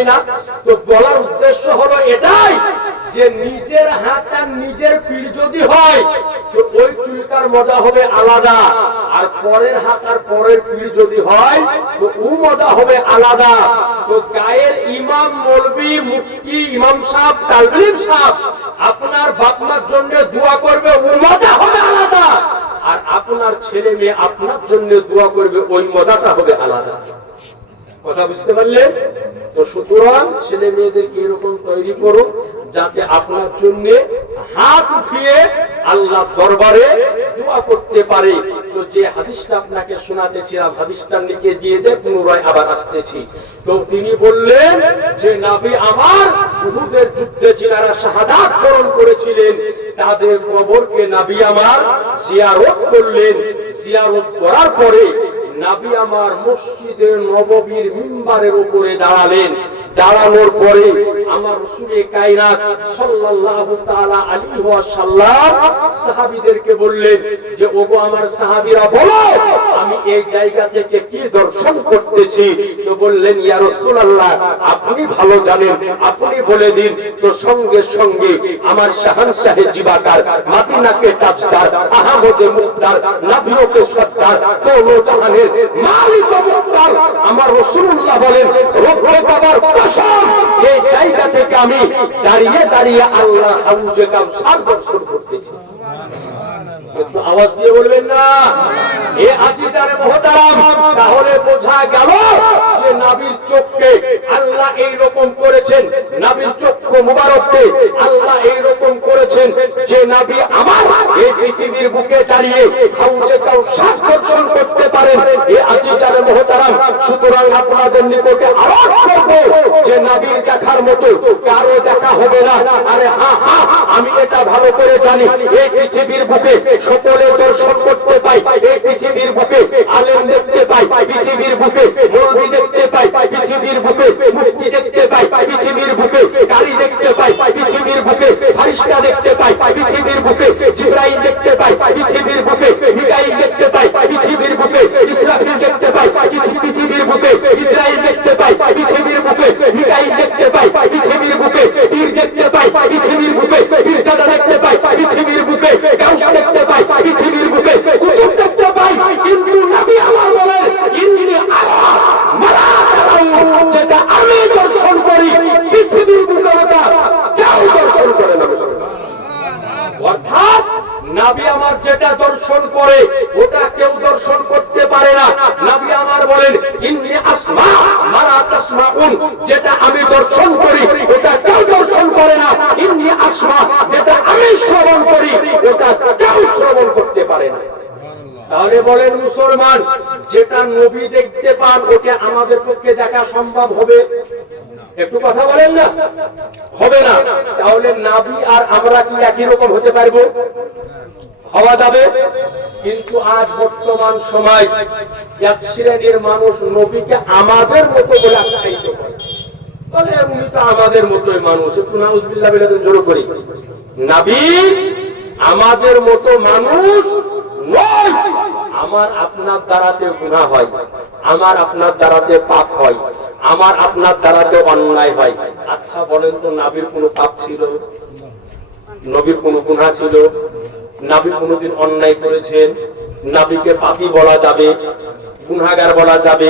তাই না? তো বলার উদ্দেশ্য হলো এটাই যে নিজের হাত আর নিজের পিঠ যদি হয় তো ওই চুলকার মজা হবে আলাদা, আর পরের হাত আর পরের পিঠ যদি হয় তো ও মজা হবে আলাদা। তো গায়ের ইমাম, মৌলভী, মুফতি, ইমাম সাহেব, তালবিব সাহেব আপনার বাপ মার জন্য দোয়া করবে, ও মজা হবে আলাদা, আর আপনার ছেলে মেয়ে আপনার জন্য দোয়া করবে, ওই মজাটা হবে আলাদা। কথা বুঝতে পারলেন? তো সুতরাং ছেলে মেয়েদেরকে এরকম তৈরি করো যাতে আপনার জন্য হাত উঠিয়ে আল্লাহ দরবারে দোয়া করতে পারে। তো যে হাদিসটা আপনাকে শোনাতেছিলাম, হাদিসটা লিখে দিয়ে যে পুনরায় আবার আসতেছি। তো তিনি বললেন যে নবী আমার উহুদের যুদ্ধে যারা শাহাদাত বরণ করেছিলেন তাদের কবরকে নবী আমার জিয়ারত করলেন। জিয়ারত করার পরে নবী আমার মসজিদে নববীর মিম্বারের উপরে দাঁড়ালেন। দাঁড়ানোর পরে আমার রাসূল কায়নাত সাল্লাল্লাহু তাআলা আলাইহি ওয়াসাল্লাম সাহাবীদেরকে বললেন যে ওগো আমার সাহাবীরা বলো আমি এই জায়গা থেকে কি দর্শন করতেছি। তো বললেন ইয়া রাসূলুল্লাহ আপনি ভালো জানেন, আপনি বলে দিন। তো সঙ্গে সঙ্গে আমার শাহনশাহে জিবাকার, মদিনাকে তাজদার, আহমদে মুক্তার, নবীকে সত্তার, দোনো জাহানের মালিক মুক্তার আমার রাসূলুল্লাহ বলেন রব্বে কাবার কসম এই জায়গা থেকে আমি দাঁড়িয়ে দাঁড়িয়ে আল্লাহ হাউজে কাউসার দর্শন করতেছি। একটু আওয়াজ দিয়ে বলবেন না এ আজিজারে মুহতারাম। তাহলে বোঝা গেল যে নবীর চোখকে আল্লাহ এই রকম করেছেন, নবীর চক্ষু মুবারককে আল্লাহ এই রকম করেছেন যে নবী আমার এই পৃথিবীর বুকে দাঁড়িয়ে হাউজে কাউসার দর্শন করতে পারেন। এ আজিজারে মুহতারাম, সুতরাং আপনাদের নিকটে আরজ করব যে নবীর দেখার মতো কারো দেখা হবে না। আরে হ্যাঁ হ্যাঁ আমি এটা ভালো করে জানি এই পৃথিবীর বুকে সকলে দর্শন করতে পাই, এই পৃথিবীর বুকে আলেম দেখতে পাই, পৃথিবীর বুকে মৌলভী দেখতে পাই, পৃথিবীর বুকে মুফতি দেখতে পাই, পৃথিবীর বুকে কারি দেখতে পাই, পৃথিবীর বুকে ফারিস্তা দেখতে পাই, পৃথিবীর বুকে জিবরাইল দেখতে পাই, পৃথিবীর বুকে মিকাইল দেখতে পাই, পৃথিবীর বুকে ইসরাফিল দেখতে পাই, পৃথিবীর বুকে ইসরাইল দেখতে পাই, পৃথিবীর বুকে মিকাইল দেখতে পাই, পৃথিবীর বুকে তীর দেখতে পাই, পৃথিবীর বুকে পীরজাদা দেখতে পাই, পৃথিবীর বুকে গাউস দেখতে পাই, পৃথিবীর বুকে কুতুব দেখতে পাই। কিন্তু নবী আমার বলেন ইন্নী আরা মালা তারাউ, যেটা আমি দর্শন করি পৃথিবীর বুকে ওটা কেউ দর্শন করে না। অর্থাৎ নবী আমার যেটা দর্শন করে ওটা কেউ দর্শন করতে পারে না। নবী আমার বলেন ইন্নী আসমা মালা তাসমাউন, যেটা আমি দর্শন করি ওটা কেউ দর্শন করে না। ইন্নী আসমা, যেটা আমি শ্রবণ করি ওটা কেউ শ্রবণ করতে পারে না। তাহলে বলেন মুসলমান যেটা নবী দেখতে পান ওটা আমাদের পক্ষে দেখা সম্ভব হবে? একটু কথা বলেন না, হবে না। তাহলে নবী আর আমরা কি একই রকম হতে পারবো? হওয়া যাবে। কিন্তু আজ বর্তমান সময় এক শ্রেণীর মানুষ নবীকে আমাদের মতো বলে আখ্যায়িত করে। বলে উনি তো আমাদের মতোই মানুষ। একটু নাউজুবিল্লাহ বলে জোর করি, নবী আমাদের মতো মানুষ নয়। আমার আপনার দ্বারাতে গুনাহ হয়, আমার আপনার দ্বারাতে পাপ হয়, আমার আপনার দ্বারাতে অন্যায় হয়। আচ্ছা বলেন তো নবীর কোনো পাপ ছিল? নবীর কোনো গুনাহ ছিল? নবী কোনদিন অন্যায় করেছেন? নবীকে পাপী বলা যাবে, গুনাহগার বলা যাবে?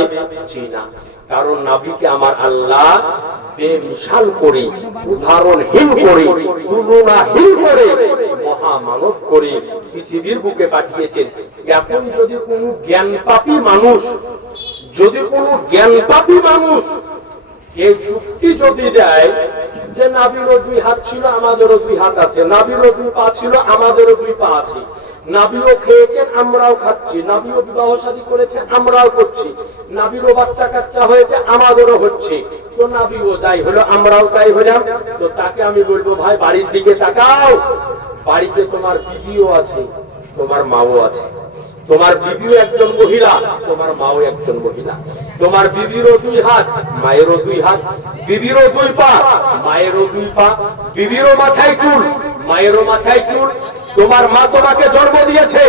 জি না। কারণ নবীকে আমার আল্লাহ বেমিসাল করে, উদাহরণহীন করে, তুলনাহীন করে, মহামানব করে পৃথিবীর বুকে পাঠিয়েছেন। এখন যদি কোনো জ্ঞানপাপী মানুষ, যদি কোনো জ্ঞানপাপী মানুষ এই যুক্তি যদি দেয় যে নবীরও দুই হাত ছিল আমাদেরও দুই হাত আছে, নবীরও দুই পা ছিল আমাদেরও দুই পা আছে, নবীও খেয়েছেন আমরাও খাচ্ছি, নবীও বিবাহ শাদী করেছেন আমরাও করছি, নবীরও বাচ্চা কাচ্চা হয়েছে আমাদেরও হচ্ছে, তো নবীও যাই হলো আমরাও তাই হলাম। তো তাকে আমি বলবো ভাই বাড়ির দিকে তাকাও, বাড়িতে তোমার বিবিও আছে, তোমার মাও আছে, তোমার বিবিও একজন মহিলা, তোমার মাও একজন মহিলা, তোমার বিবিরও দুই হাত, মায়েরও দুই হাত, বিবিরও দুই পা, মায়েরও দুই পা, বিবিরও মাথায় চুল, মায়েরও মাথায় চুল, তোমার মা তোমাকে জন্ম দিয়েছে,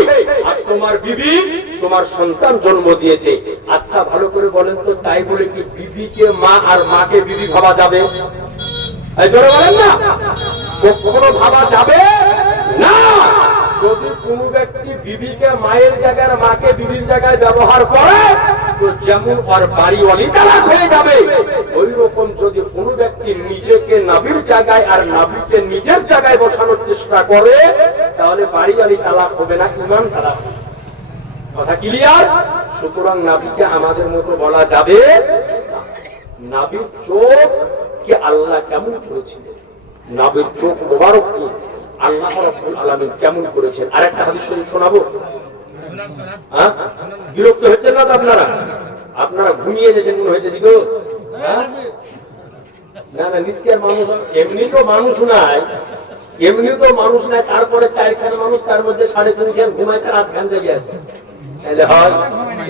আর তোমার বিবি তোমার সন্তান জন্ম দিয়েছে। আচ্ছা ভালো করে বলেন তো, তাই বলে কি বিবিকে মা আর মাকে বিবি ভাবা যাবে? এই জোরে বলেন না, কখনো ভাবা যাবে না। যদি কোনো ব্যক্তি বিবিকে মায়ের জায়গায়, মাকে বিবির জায়গায় ব্যবহার করে, তো যেমন ওর বাড়ি অলি তালাক হয়ে যাবে, ওই রকম যদি কোনো ব্যক্তি নিজেকে নবীর জায়গায় আর নবীকে নিজের জায়গায় বসানোর চেষ্টা করে, তাহলে বাড়ি অলি তালাক হবে না, ঈমান তালাক হবে। কথা ক্লিয়ার? সুতরাং নবীকে আমাদের মতো বলা যাবে না। নবীর চোখ কে আল্লাহ কেমন করেছিলেন, নবীর চোখ মোবারক কি আল্লাহ রাব্বুল আলামিন কেমন করেছেন। আরেকটা হাদিস শরীফ শোনাবো। হ্যাঁ, বিরক্ত হচ্ছেন না তো আপনারা? আপনারা ঘুমিয়ে গেছেন মনে হয়েছে দিগো। না না, নিষ্কার মানুষ এমনি তো মানুষ নাই, এমনি তো মানুষ নাই, তারপরে 4 খান মানুষ, তার মধ্যে 3.5 খান ঘুমাইছে, 8 খান জেগে আছে। তাহলে হয়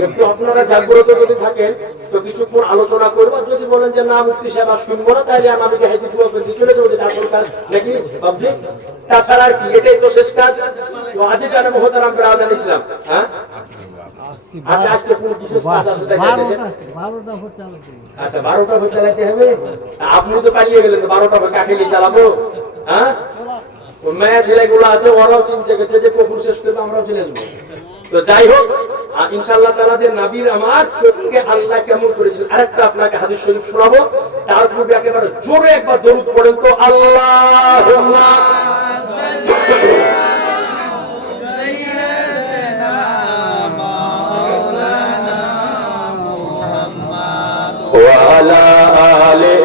একটু আপনারা জাগ্রত যদি থাকেন তো কিছুক্ষণ আলোচনা করবো। যদি বলেন যে না মুফতি সাহেব আর শুনবো না, তাহলে আমাদেরকে হাইতে চুয়া করে চলে যাবো, যেটা আসল কাজ নাকি ভাবছি। তাছাড়া আর কি, এটাই তো শেষ কাজ। তো আজকে জানে মহতারাম ব্রাদার ইসলাম, হ্যাঁ আচ্ছা আজকে কোন বিশেষ কাজ আছে? আচ্ছা 12টা ভোট চালাইতে হবে। আপনি তো পালিয়ে গেলেন, 12টা ভোট কাকে নিয়ে চালাবো? হ্যাঁ, মেয়ে ছেলেগুলো আছে, ওরাও চিন্তা করছে যে পুকুর শেষ করবে, আমরাও চলে যাবো। তো যাই হোক, ইনশাআল্লাহ তাআলা যে নবীর আমার চোখকে আল্লাহ কেমন করেছিল, আরেকটা আপনাকে হাদিস শরীফ শোনাবো। তার পূর্বে একেবারে জোরে একবার দরুদ পড়েন তো, আল্লাহুম্মা সাইয়্যিদিনা মাওলানা মুহাম্মদ ওয়া আলা আলি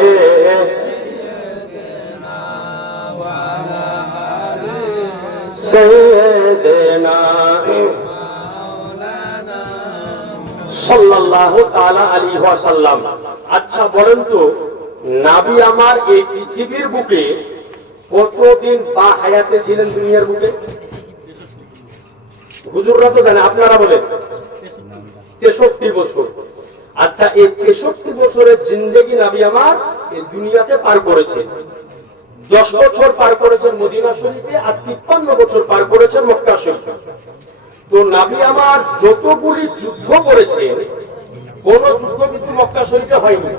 সাইয়্যিদিনা সাল্লাল্লাহু তাআলা আলাইহি ওয়াসাল্লাম। আচ্ছা বলেন তো, নবী আমার এই পৃথিবীর বুকে কতদিন বা হায়াতে ছিলেন দুনিয়ার বুকে? হুজুররা তো জানে, আপনারা বলেন 63 বছর। আচ্ছা, এই 63 বছরের জিন্দেগি নবী আমার এই দুনিয়াতে পার করেছেন। 10 বছর পার করেছেন মদিনা শরীফে, আর 53 বছর পার করেছেন মক্কা শরীফে। তো নবী আমার যতগুলি যুদ্ধ করেছেন, কোন যুদ্ধ কিন্তু মক্কা শরীফে হয়নি,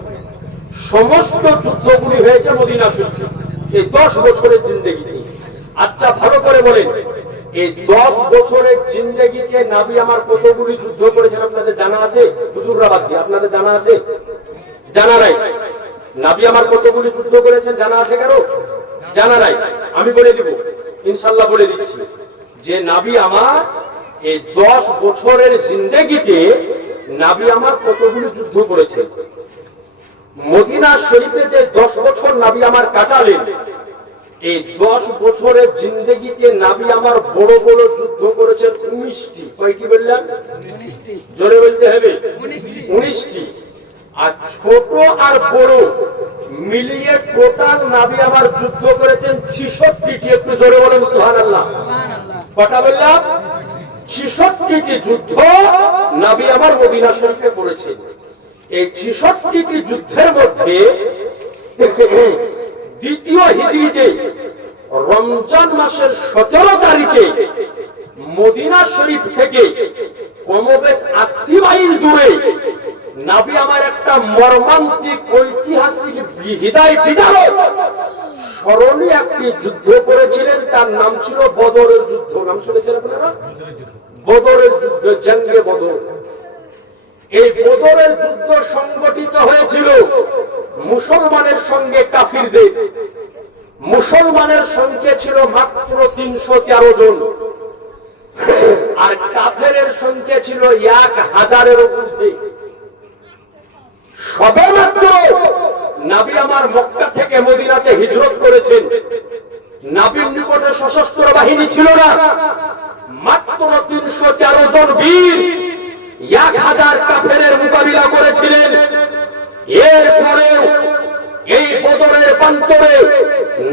সমস্ত যুদ্ধগুলি হয়েছে মদিনা শরীফে এই 10 বছরের জিন্দেগিতে। আচ্ছা ভালো করে বলেন, এই 10 বছরের জিন্দেগিতে নবী আমার কতগুলি যুদ্ধ করেছেন আপনাদের জানা আছে? হুজুররা বাদ দিয়ে আপনাদের জানা আছে? জানা নাই? নবী আমার কতগুলি যুদ্ধ করেছেন জানা আছে কারো? জানা নাই? আমি বলে দিব, ইনশাআল্লাহ বলে দিচ্ছি যে নবী আমার এই 10 বছরের জিন্দেগিতে নবী আমার কতগুলি যুদ্ধ করেছেন। মদিনা শরীফে যে 10 বছর নবী আমার কাটালেন, এই 10 বছরের জিন্দেগিতে নবী আমার বড় বড় যুদ্ধ করেছেন 19টি। কয়টি বললাম? জোরে বলতে হবে, 19টি। আর ছোট আর বড় মিলিয়ে টোটাল নবী আমার যুদ্ধ করেছেন 66টি। একটু জোরে বলেন সুবহানাল্লাহ। কটা বললাম? 66টি যুদ্ধ নবী আমার মদিনা শরীফে করেছেন। এই 66টি যুদ্ধের মধ্যে দ্বিতীয় হিজরিতে রমজান মাসের 17 তারিখে মদিনা শরীফ থেকে কমবেশ 80 মাইল দূরে নবী আমার একটা মর্মান্তিক ঐতিহাসিক বিদায় বিদারক স্মরণীয় একটি যুদ্ধ করেছিলেন। তার নাম ছিল বদরের যুদ্ধ। নাম শুনেছেন আপনারা? বদরের যুদ্ধ, জঙ্গে বদর। এই বদরের যুদ্ধ সংগঠিত হয়েছিল মুসলমানের সঙ্গে কাফিরদের। মুসলমানের সংখ্যা ছিল মাত্র 313 জন, আর কাফেরের সংখ্যা ছিল 1000-এর ঊর্ধ্বে। সবেমাত্র নবী আমার মক্কা থেকে মদিনাতে হিজরত করেছেন। নবীর নিকটে সশস্ত্র বাহিনী ছিল না, মাত্র 313 জন বীর 1000 কাফেরের মোকাবিলা করেছিলেন। এরপরে এই বদরের প্রান্তরে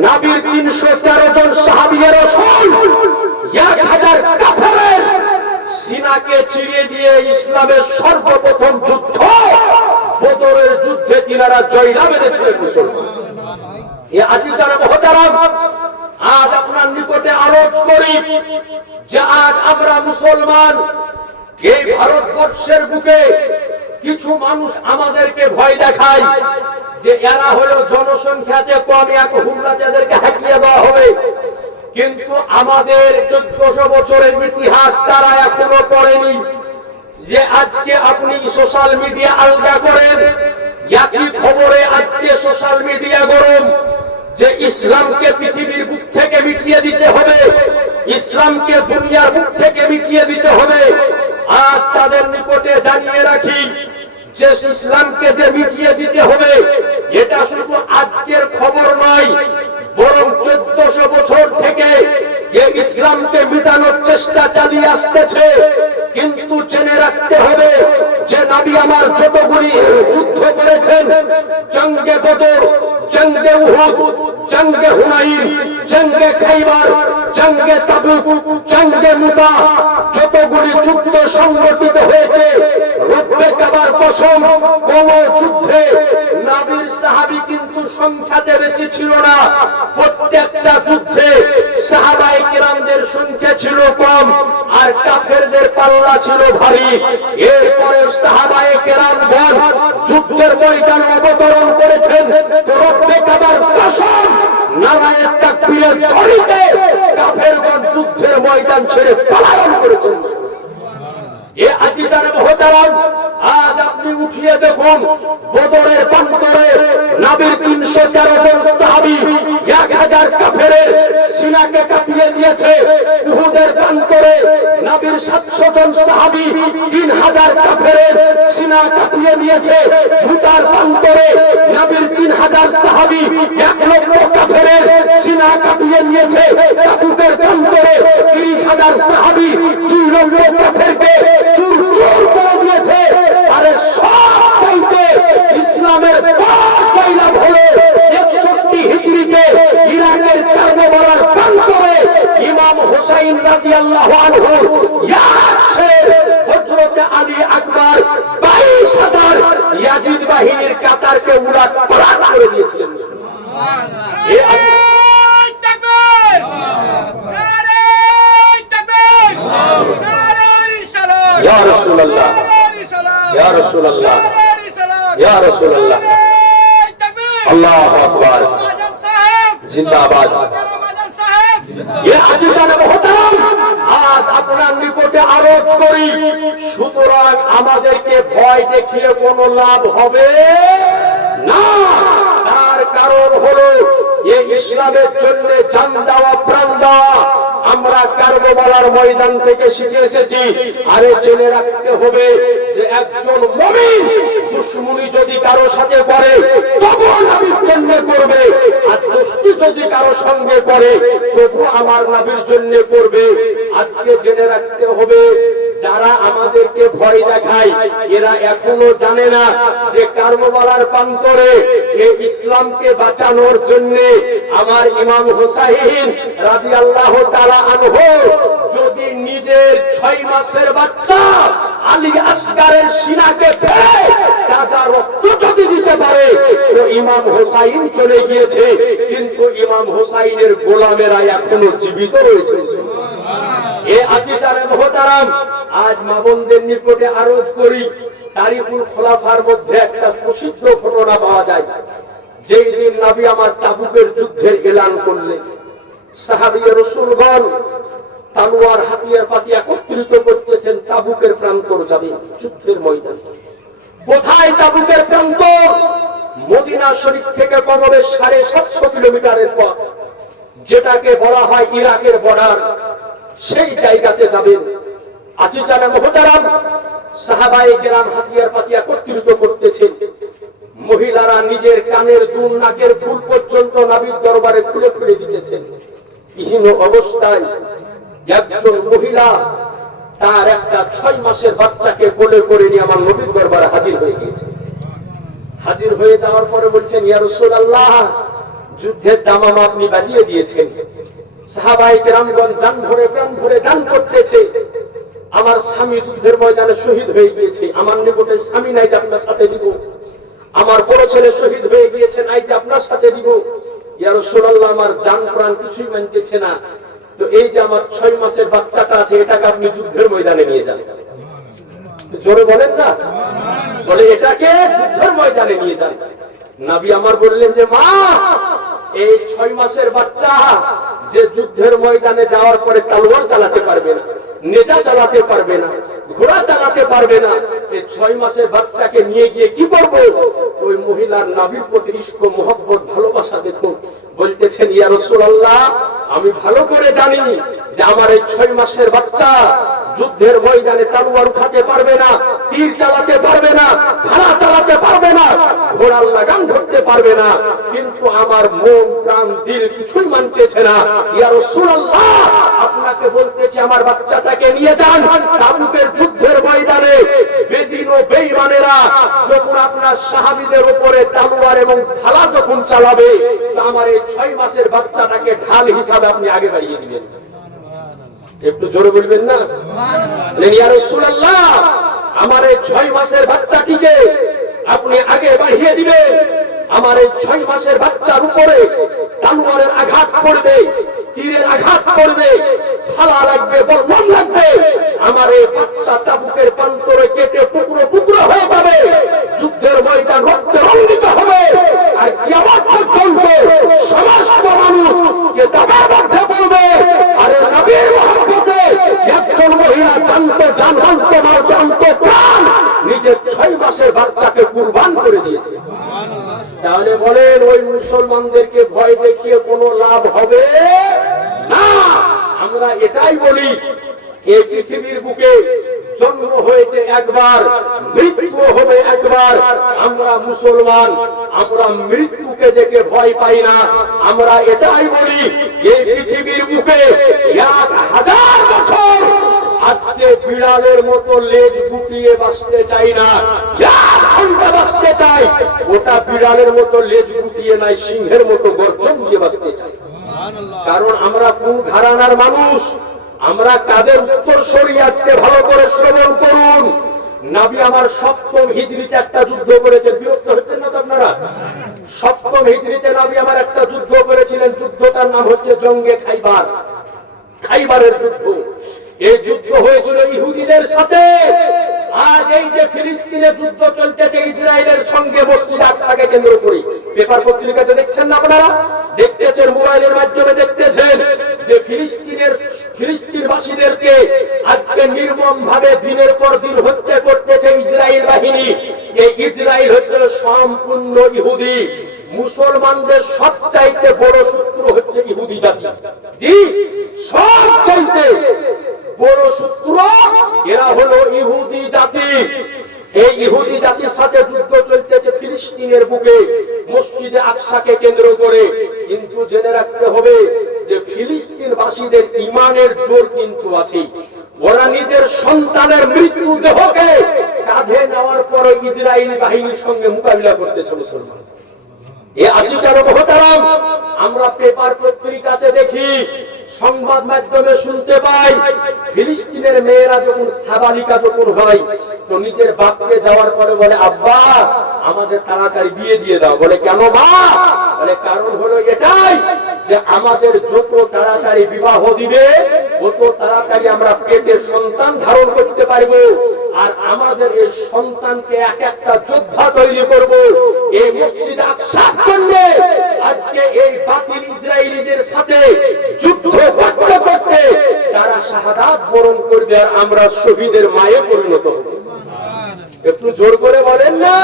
নবীর 313 জন সাহাবীয়ে রাসূল 1000 কাফেরের সিনাকে চিরে দিয়ে ইসলামের সর্বপ্রথম যুদ্ধ বদরের যুদ্ধে তিনারা জয়লাভ এনেছিলেন মুসলমান। এ আজি যারা মহতারাম, আজ আপনার নিকটে আরোপ করি যে আজ আমরা মুসলমান, এই ভারতবর্ষের বুকে কিছু মানুষ আমাদেরকে ভয় দেখায় যে এরা হলো জনসংখ্যাতে কম, এক হুমলাতে এদেরকে হাঁকিয়ে দেওয়া হবে। কিন্তু আমাদের 1400 বছরের ইতিহাস তারা এখনো পড়েনি যে আজকে আপনি সোশ্যাল মিডিয়া আলগা করেন, একই খবরে আজকে সোশ্যাল মিডিয়া গরম যে ইসলামকে পৃথিবীর বুক থেকে মিটিয়ে দিতে হবে, ইসলামকে দুনিয়ার বুক থেকে মিটিয়ে দিতে হবে। আজ তাদের নিকটে জানিয়ে রাখি যে ইসলামকে যে মিটিয়ে দিতে হবে এটা শুধু আজকের খবর নয়, বরং 1400 বছর থেকে এই ইসলামকে মিটানোর চেষ্টা চালিয়ে আসতেছে। কিন্তু জেনে রাখতে হবে যে নবী আমার যতগুলি যুদ্ধ করেছেন, জঙ্গে বদর, জঙ্গে উহুদ, জঙ্গে হুনাইন, জঙ্গে খাইবার, জঙ্গে তাবুক, জঙ্গে মুতা, যতগুলি যুদ্ধ সংগঠিত হয়েছে, রব্বে কাবার কসম, কোন যুদ্ধে নবীর সাহাবী কিন্তু সংখ্যাতে বেশি ছিল না। প্রত্যেকটা যুদ্ধে সাহাবায়ে কিরামদের সংখ্যা ছিল কম আর কাফেরদের পাল্লা ছিল ভারী। এরপরে সাহাবায়ে কিরামগণ যুদ্ধের ময়দানে অবতরণ করেছেন। রব্বে কাবার কসম, নারায়ে তাকবীরের ধ্বনিতে কাফেরগণ যুদ্ধের ময়দান ছেড়ে পলায়ন করেছেন। এ আজিজান মুহতারাম, আজ আপনি উঠিয়ে দেখুন বদরের প্রান্তরে নবীর 313 জন সাহাবী 1000 কাফেরের সিনাকে কাঁপিয়ে দিয়েছে। উহুদের প্রান্তরে নবীর 700 জন সাহাবী 3000 কাফেরের সিনা কাঁপিয়ে দিয়েছে। মুতার প্রান্তরে নবীর 3000 সাহাবী 1 লক্ষ কাফেরের সিনা কাঁপিয়ে দিয়েছে। তাবুকের প্রান্তরে 30000 সাহাবী 2 লক্ষ কাফেরকে চুর চুর করে দিয়েছে। আরে সব চাইতে ইসলামের পয়লা ভোরে 61 হিজরিতে ইরাকের কারবালার প্রান্তরে ইমাম হুসাইন রাদিয়াল্লাহু আনহু হযরত আলী আকবর 22000 ইয়াজিদ বাহিনীর কাতারকে উলাট পালাট করে দিয়েছিলেন। ইয়া রাসূলুল্লাহ, ইয়া রাসূলুল্লাহ, ইয়া রাসূলুল্লাহ, আল্লাহু আকবার, জিন্দাবাদ। ইয়া আজিজান মুহতারাম, আজ আপনার নিকটে আরোপ করি, সুতরাং আমাদেরকে ভয় দেখিয়ে কোনো লাভ হবে না। তার কারণ হলো এই ইসলামের জন্য জান দেওয়া, প্রাণ দেওয়া আমরা কারবালার ময়দান থেকে শিখে এসেছি। আরে জেনে রাখতে হবে যে একজন মুমিন দুশমনি যদি কারো সাথে করে তবু নবীর জন্য করবে, আর দোস্তি যদি কারো সঙ্গে করে তবু আমার নবীর জন্য করবে। আজকে জেনে রাখতে হবে যারা আমাদেরকে ভয় দেখায় এরা এখনো জানে না যে কারবালার প্রান্তরে এই ইসলামকে বাঁচানোর জন্য আমার ইমাম হুসাইন রাদিয়াল্লাহু তাআলা আনহু যদি নিজের 6 মাসের বাচ্চা আলী আসগারের সিনাকে ফেলে তাজা রক্ত যদি দিতে পারে তো ইমাম হুসাইন চলে গিয়েছে, কিন্তু ইমাম হুসাইনের গোলামেরা এখনো জীবিত রয়েছে। এ আজিজানে মুহতারাম, আজ মা বোনদের নিকটে আরজ করি, তারিকুল খোলাফার মধ্যে একটা প্রসিদ্ধ ঘটনা পাওয়া যায়। যেই দিন নবী আমার তাবুকের যুদ্ধের এলান করলেন, সাহাবী রাসূলগণ তলোয়ার হাতিয়ার পাতি একত্রিত করতেছেন তাবুকের প্রান্তর যাবে যুদ্ধের ময়দান। কোথায় তাবুকের প্রান্তর? মদিনা শরীফ থেকে কমবে 750 কিলোমিটারের পথ, যেটাকে বলা হয় ইরাকের বর্ডার। সেই জায়গাতে যাবেন। আজিজানে মুহতারাম, সাহাবায়ে কেরাম হাতিয়ার পাতি একত্রিত করতেছেন। মহিলারা নিজের কানের দুল, নাকের ফুল পর্যন্ত নবীর দরবারে খুলে খুলে দিতেছেন। ইহীন অবস্থায় একজন মহিলা তার একটা 6 মাসের বাচ্চাকে কোলে করে নিয়ে আমার নবীর দরবারে হাজির হয়ে গিয়েছে। হাজির হয়ে যাওয়ার পরে বলছেন, ইয়া রাসূলুল্লাহ, যুদ্ধের দামামা আপনি বাজিয়ে দিয়েছেন। সাহাবায়ে কেরামগণ জান ভরে প্রাণ ভরে দান করতেছে। আমার স্বামী যুদ্ধের ময়দানে শহীদ হয়ে গিয়েছে, আমার নিকটে স্বামী নাই যে আপনার সাথে দিব। আমার বড় ছেলে শহীদ হয়ে গিয়েছে, নাই যে আপনার সাথে দিব। ইয়া রাসূলুল্লাহ আমার জান প্রাণ কিছুই মানতেছে না, তো এই যে আমার 6 মাসের বাচ্চাটা আছে এটাকে আপনি যুদ্ধের ময়দানে নিয়ে যান। জোরে বলেন না, বলে এটাকে যুদ্ধের ময়দানে নিয়ে যান। নবী আমার বললেন যে মা, এই 6 মাসের বাচ্চা যে যুদ্ধের ময়দানে যাওয়ার পরে তলোয়ার চালাতে পারবে না, নেজা চালাতে পারবে না, ঘোড়া চালাতে পারবে না, এই 6 মাসের বাচ্চাকে নিয়ে গিয়ে কি করব? ওই মহিলার নবীর প্রতি ইশক মোহব্বত ভালোবাসা দেখুন। বলতেছেন ইয়া রাসূলুল্লাহ, আমি ভালো করে জানি যে আমার এই 6 মাসের বাচ্চা যুদ্ধের ময়দানে তলোয়ার উঠাতে পারবে না, তীর চালাতে পারবে না, ভালা চালাতে পারবে না, ঘোড়ার লাগাম ধরতে পারবে না, কিন্তু আমার মন প্রাণ দিল কিছুই মানতেছে না। ইয়া রাসূলুল্লাহ, আপনাকে বলতেছি আমার বাচ্চাটাকে নিয়ে যান তাবুকের যুদ্ধের ময়দানে। বেদিন ও বেঈমানেরা যখন আপনার সাহাবীদের উপরে তলোয়ার এবং ভালা যখন চালাবে, আমার এই 6 মাসের বাচ্চাটাকে ঢাল হিসাবে আপনি আগে বাড়িয়ে দিবেন। একটু জোরে বলবেন না? ইয়া রাসূলুল্লাহ, আমার এই 6 মাসের বাচ্চাটিকে আপনি আগে বাড়িয়ে দিবেন। আমার এই 6 মাসের বাচ্চার উপরে তলোয়ারের আঘাত পড়বে, তীরের আঘাত পড়বে, ভালা লাগবে, বলবান লাগবে, আমার এই বাচ্চা তাবুকের প্রান্তরে কেটে টুকরো টুকরো হয়ে যাবে, যুদ্ধের ময়দান রক্তে রঞ্জিত হবে। আর কিয়ামত পর্যন্ত সমস্ত মানুষ কে দাবার মধ্যে বলবে, আরে নবীর মহব্বতে একজন মহিলা জানতো জানহান তোমার জানতো প্রাণ নিজের 6 মাসের বাচ্চাকে কুরবান করে দিয়েছে। তাহলে বলেন ওই মুসলমানদেরকে ভয় দেখিয়ে কোনো লাভ হবে না। আমরা এটাই বলি, এই পৃথিবীর বুকে জন্ম হয়েছে একবার, মৃত্যু হবে একবার। আমরা মুসলমান, আমরা মৃত্যুকে দেখে ভয় পাই না। আমরা এটাই বলি, এই পৃথিবীর বুকে 1000 বছর আজকে বিড়ালের মতো লেজ গুটিয়ে বাঁচতে চাই না, 1 ঘন্টা বাঁচতে চাই, ওটা বিড়ালের মতো লেজ গুটিয়ে নাই, সিংহের মতো গর্জন দিয়ে বাঁচতে চাই। কারণ আমরা কোন ঘরানার মানুষ, আমরা কাদের উত্তরসূরি আজকে ভালো করে শ্রবণ করুন। নবী আমার 7ম হিজরিতে একটা যুদ্ধ করেছে, বিরক্ত হচ্ছেন না তো আপনারা? 7ম হিজরিতে নবী আমার একটা যুদ্ধ করেছিলেন, যুদ্ধটার নাম হচ্ছে জঙ্গে খাইবার, খাইবারের যুদ্ধ। এই যুদ্ধ হয়েছিল ইহুদিদের সাথে। আজ এই যে ফিলিস্তিনে যুদ্ধ চলতেছে ইসরায়েলের সঙ্গে, মসজিদ আকসাকে কেন্দ্র করে, পেপার পত্রিকাতে দেখছেন না আপনারা? দেখতেছেন, মোবাইলের মাধ্যমে দেখতেছেন যে ফিলিস্তিনবাসীদেরকে আজকে নির্মম ভাবে দিনের পর দিন হত্যা করতেছে ইসরায়েল বাহিনী। এই ইসরায়েল হচ্ছে সম্পূর্ণ ইহুদি। মুসলমানদের সবচাইতে বড় শত্রু হচ্ছে ইহুদি জাতি। জি, সবচাইতে বড় শত্রু এরা হলো ইহুদি জাতি। এই ইহুদি জাতির সাথে যুদ্ধ চলতেছে ফিলিস্তিনের বুকে, মসজিদে আকসাকে কেন্দ্র করে। কিন্তু জেনে রাখতে হবে যে ফিলিস্তিনবাসীদের ঈমানের জোর কিন্তু আছে। ওরা নিজের সন্তানের মৃত্যু দেহকে কাঁধে নেওয়ার পর ইসরায়েলি বাহিনীর সঙ্গে মোকাবিলা করতেছে মুসলমান। এ আজিজার মহতারাম, আমরা পেপার পত্রিকাতে দেখি, সংবাদ মাধ্যমে শুনতে পাই, ফিলিস্তিনের মেয়েরা যখন সাবালিকা যখন হয়, তো নিজের বাপকে যাওয়ার পরে বলে, আব্বা আমাদের তাড়াতাড়ি বিয়ে দিয়ে দাও। বলে কেন মা? বলে কারণ হলো এটাই যে আমাদের যত তাড়াতাড়ি বিবাহ দিবে তত তাড়াতাড়ি আমরা পেটে সন্তান ধারণ করতে পারবো, আর আমাদের এই সন্তানকে এক একটা যোদ্ধা তৈরি করব। এই মসজিদ আকসার জন্য আজকে এই বাতিল ইসরায়েলিদের সাথে যুদ্ধ করতে করতে তারা শাহাদাত বরণ করবে, আর আমরা শহীদের মায়ে পরিণত হব। একটু জোর করে বলেন না?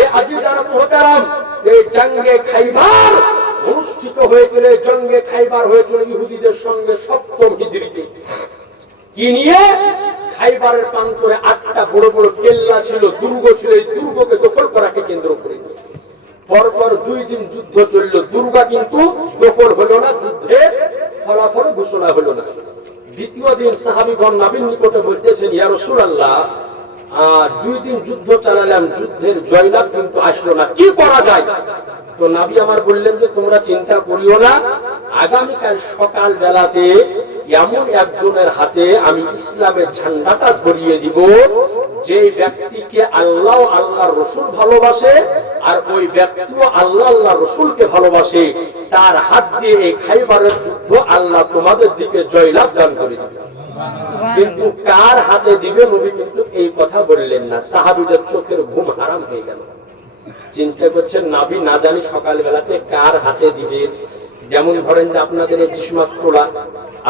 এ আজিজার মুহতারাম, এই জঙ্গে খাইবার অনুষ্ঠিত হয়েছিল। জঙ্গে খাইবার হয়েছিল ইহুদিদের সঙ্গে 7ম হিজরিতে। কি নিয়ে? খাইবারের প্রান্তরে 8টা বড় বড় কেল্লা ছিল, দুর্গ ছিল। এই দুর্গকে দখল করাকে কেন্দ্র করে পরপর 2 দিন যুদ্ধ চলল। দুর্গ কিন্তু দখল হলো না, যুদ্ধের ফলাফল ঘোষণা হলো না। দ্বিতীয় দিন সাহাবীগণ নবীর নিকটে বলতেছেন, ইয়া রাসূলুল্লাহ, 2 দিন যুদ্ধ চালালাম, যুদ্ধের জয়লাভ কিন্তু আসলো না, কি করা যায়? তো নবী আমার বললেন যে তোমরা চিন্তা করিও না, আগামীকাল সকাল বেলাতে এমন একজনের হাতে আমি ইসলামের ঝান্ডাটা ধরিয়ে দিব, যে ব্যক্তিকে আল্লাহ আল্লাহর রাসূল ভালোবাসে আর ওই ব্যক্তিও আল্লাহ আল্লাহ রসুলকে ভালোবাসে, তার হাত দিয়ে এই খাইবারের যুদ্ধ আল্লাহ তোমাদের দিকে জয়লাভ দান করে দিবে। কিন্তু কার হাতে দিবে নবী কিন্তু এই কথা বললেন না। সাহাবীদের চোখের ঘুম হারাম হয়ে গেল। চিন্তা করছেন নবী না জানি সকালবেলাতে কার হাতে দিবে। যেমন ধরেন যে আপনাদের এই জিসমাত তোলা,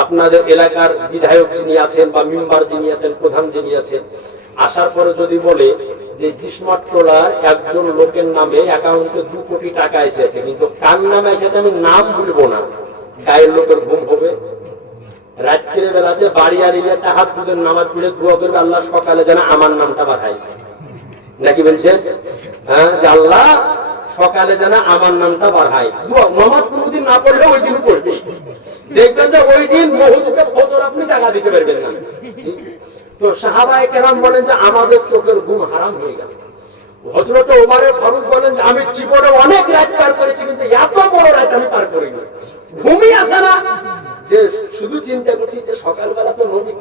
আপনাদের এলাকার বিধায়ক যিনি আছেন বা মেম্বার যিনি আছেন, প্রধান যিনি আছেন, আসার পরে যদি বলে যে জিসমাত তোলার একজন লোকের নামে অ্যাকাউন্টে 2 কোটি টাকা এসেছে, কিন্তু কার নামে এসেছে আমি নাম বলবো না, গায়ের লোকের ঘুম হবে। রাত্রির বেলাতে বাড়ি আড়িয়ে তাহাজ্জুদের নামাজ পড়ে দোয়া করবে আল্লাহ সকালে যেন আমার নামটা বাড়ায়, নাকি বলছেন? হ্যাঁ, যে আল্লাহ সকালে যেন আমার নামটা বাড়ায়। নামাজ কোনদিন না পড়লে ওই দিন পড়বে, দেখবেন যে ওই দিন মুহূর্তে ফজর আপনি টাকা দিতে পারবেন না। তো সাহাবায়ে কেরাম বলেন যে আমাদের চোখের ঘুম হারাম হয়ে গেল। হযরত ওমর ফারুক বলেন যে আমি জীবনে অনেক রাত পার করেছি, কিন্তু এত বড় রাত আমি পার করিনি। ঘুমই আসে না, যে শুধু চিন্তা করছি যে সকালবেলা তো নবী